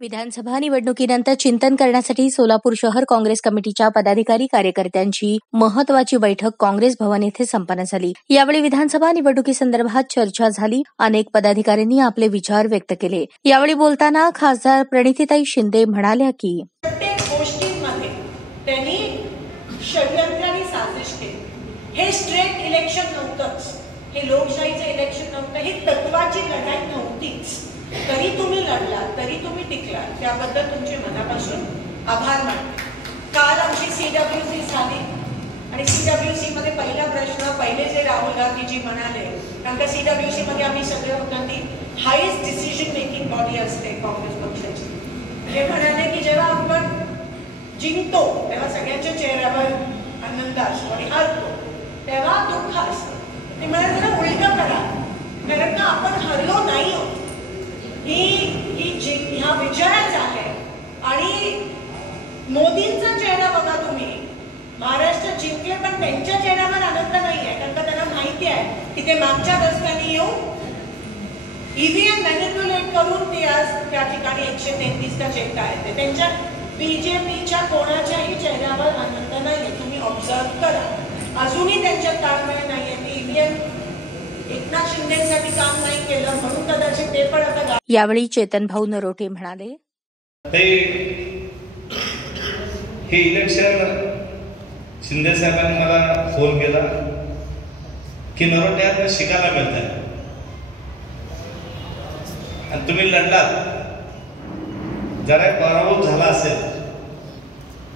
विधानसभा निवडणुकीनंतर चिंतन करण्यासाठी सोलापूर शहर काँग्रेस कमिटीच्या पदाधिकारी कार्यकर्त्यांची महत्वाची बैठक काँग्रेस भवन येथे संपन्न झाली। यावेळी विधानसभा निवडणुकीसंदर्भात चर्चा झाली। अनेक पदाधिकाऱ्यांनी आपले विचार व्यक्त केले। यावेळी बोलताना खासदार प्रणितीताई शिंदे म्हणाल्या की प्रत्येक गोष्टींमध्ये त्यांनी षड्यंत्र आणि साजिश केली। हे स्ट्रेट इलेक्शन नव्हतंच, हे लोकशाहीचे इलेक्शन नव्हतं, ही तत्वाची लढाई नव्हतीच। तरी तुम्ही लढला, तरी तुम्ही टिकला, त्याबद्दल तुमचे मनापासून आभार मानते। काल आमची CWC झाली आणि CWC मध्ये पहिला प्रश्न पहिले जे राहुल गांधीजी म्हणाले, कारण का CWC मध्ये आम्ही सगळे होतो ती हायेस्ट डिसिजन मेकिंग बॉडी असते काँग्रेस पक्षाची। ते म्हणाले की जेव्हा आपण जिंकतो तेव्हा सगळ्यांच्या चेहऱ्यावर आनंद असतो आणि हरतो तेव्हा दुःख असतं। ते म्हणाले त्याला उलट करा, कारण का आपण हरलो नाही आहोत, ह्या विजयाच आहे। आणि मोदींचा चेहरा बघा तुम्ही, महाराष्ट्र जिंकले पण त्यांच्या चेहऱ्यावर आनंद नाही आहे, कारण का त्यांना माहिती आहे की ते मागच्या रस्त्याने येऊन EVM मॅनिप्युलेट करून ते आज त्या ठिकाणी 133 का चेक आहे। त्यांच्या BJPच्या कोणाच्याही चेहऱ्यावर आनंद नाहीये, तुम्ही ऑब्झर्व करा। अजूनही त्यांच्या ताळमेळ नाहीये, EVM एकनाथ शिंदेसाठी काम नाही केलं म्हणून कदाचित ते पण आता। यावेळी चेतन भाऊ नरोटे म्हणाले, हे इलेक्शन शिंदे साहेबांनी मला फोन केला की नरोटे आपल्याला शिकायला मिळत आहे आणि तुम्ही लढलात, जरा पराभूत झाला असेल,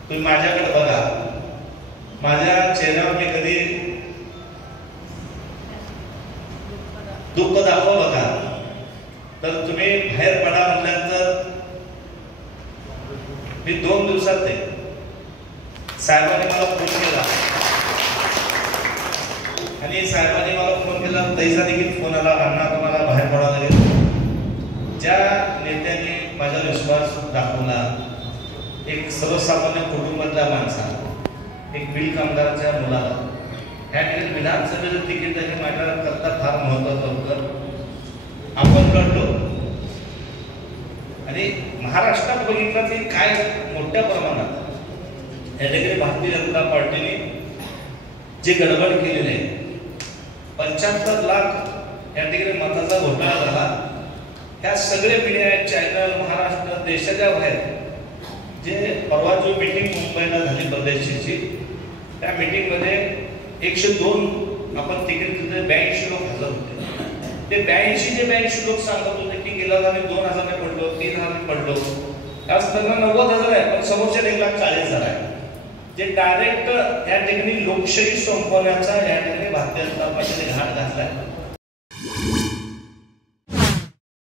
तुम्ही माझ्याकडे बघा, माझ्या चेहऱ्यावर मी कधी दुःख दाखवलं का, तर तुम्ही बाहेर पडा म्हटल्यानंतर मी 2 दिवसात ते साहेबांनी मला फोन केला आणि साहेबांनी मला फोन केला, तैसा देखील फोन आला, अण्णा तुम्हाला बाहेर पडावं लागेल। ज्या नेत्यांनी माझा विश्वास दाखवला, एक सर्वसामान्य कुटुंबातल्या माणसाला, एक बिल कामगाराच्या मुलाला या ठिकाणी विधानसभेचं तिकीट हे माझ्याकरता फार महत्वाचं होतं। आपण लढलो आणि महाराष्ट्रात बघितलं की काय मोठ्या प्रमाणात या ठिकाणी भारतीय जनता पार्टीने जे गडबड केलेली आहे, 75 लाख या ठिकाणी मताचा घोटाळा झाला। ह्या सगळे मीडिया चॅनल महाराष्ट्र देशाच्या बाहेर, जे परवा जो मीटिंग मुंबईला झाली परदेशीची, त्या मीटिंगमध्ये 102 आपण तिकीट दिले, 82 लोक हजर होते। ते 82 लोक सांगत होते की गेल्या आम्ही 2000 पडलो, 3000 पडलो, आज त्यांना 90,000 आहे, पण समोरच्या 1,40,000 आहे। जे डायरेक्ट या ठिकाणी लोकशाही संपवण्याचा या ठिकाणी भारतीय जनता पार्टीने घाट घातलाय।